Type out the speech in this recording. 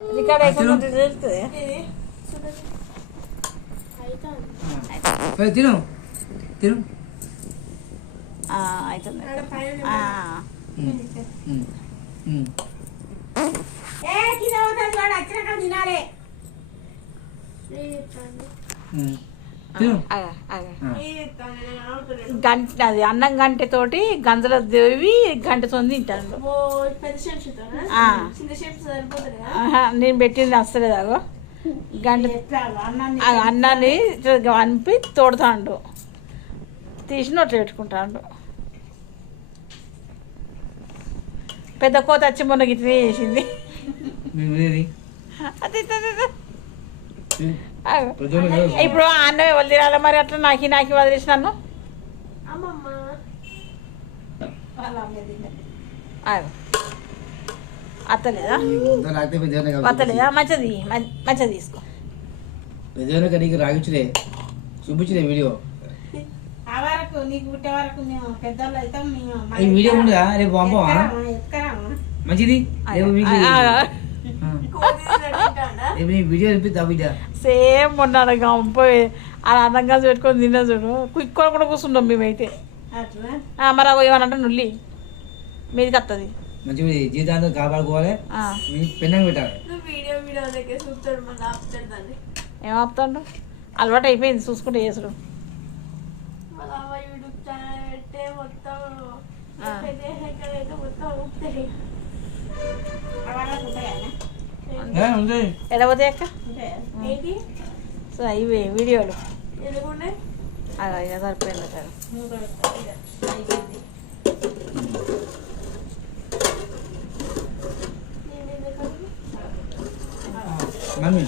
Record అయిపోతుంది తెలుస్తుంది. తిను తిను అవుతుంది. తినాలి. గంట అది అన్నం గంట తోటి గంజల దేవి గంట తోని తింటాను. నేను పెట్టింది వస్తలేదు. అగో గంట అన్నాన్ని వంపి తోడుతాండు, తీసి నోట్లు పెట్టుకుంటాడు. పెద్ద కోత వచ్చి మొన్న గిట్లనే చేసింది. ఇప్పుడు అన్నం ఎవరు తినాలి మరి? అట్లా నాకి వదిలేసినాను. అత్తలేదా? అత్తలేదా? మంచిగా తీసుకో. రాగించులే చూపించలే వీడియో. వరకు నీకు పుట్టే వరకు మేము పెద్దోళ్ళు అయితే వీడియో ఉండదా? రేపు పంపవా? మంచిది. వీడియో సేమ్ మొన్న పోయి అలా అందంగా పెట్టుకొని తిన్నా చూడు. కుక్కొని కూడా కూర్చున్నాం మేమైతే. మరి ఏమనంటే నుల్లి మీదికి వస్తుంది. మంచి జీవితాంతం కాపాడుకోవాలి. పెన్నం పెట్టాలి. ఏం ఆపుతాడు? అలవాటు అయిపోయింది చూసుకుంటే చేసుడు. ఎలా పోతాయి అక్క ఇవి వీడియోలు? అలా సరిపోయింది సార్. మమ్మీ